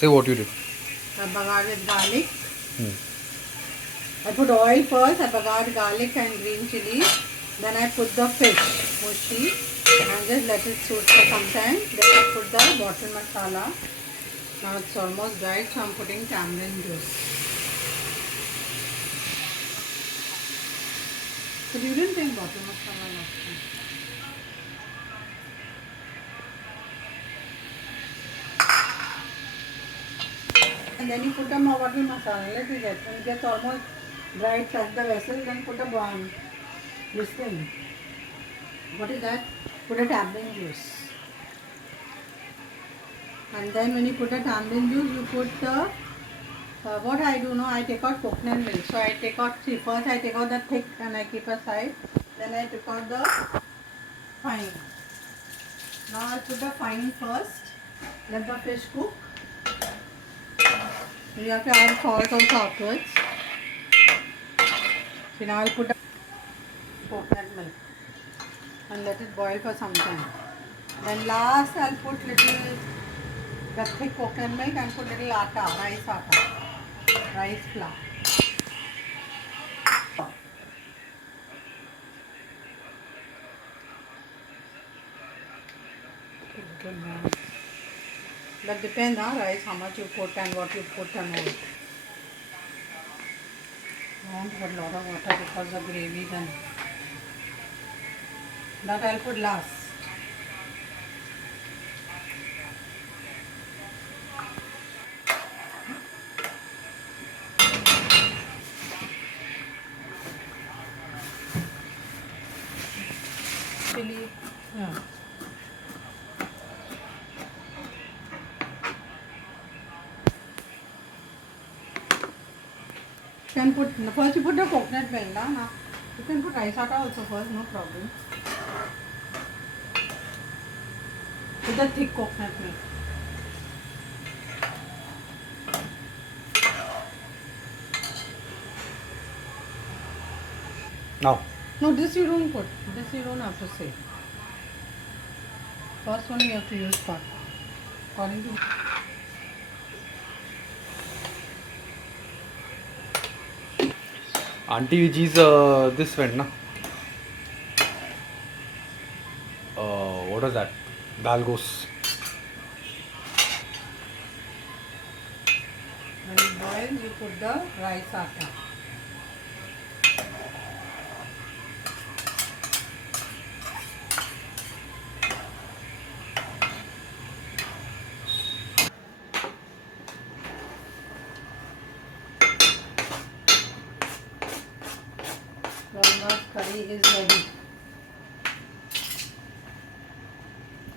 Say what you did. I bagared with garlic. Hmm. I put oil first. I bagared garlic and green chili. Then I put the fish, mushi, and just let it soak for some time. Then I put the bottle masala. Now it's almost dried, so I'm putting tamarind juice. But you didn't take bottle masala last time. And then you put a bottle masala. Let it get. When it gets almost dried, touch the vessel. Then put a bomb. This thing. What is that? Put a tamarind juice. And then when you put a tamarind juice, you put the what I do now, I take out coconut milk. So I take out, see, first I take out the thick and I keep aside. Then I took out the fine. Now I put the fine first. Let the fish cook. You have to add salt also afterwards. So now I'll put the coconut milk and let it boil for some time. Then last I'll put little the thick coconut milk and put little atta, rice flour. That depends on rice, how much you put and what you put and all. Don't put a lot of water because the gravy then. That I'll put last. Chili. Yeah. You can put, first you put the coconut milk, na? You can put rice atta also first, no problem. Put the thick coconut milk. Now. No, this you don't put. This you don't have to say. First one you have to use part. According to Auntie Viji's this went, na? What was that? Dal goes. when it boils, you put the rice atta. Lonvas curry is ready.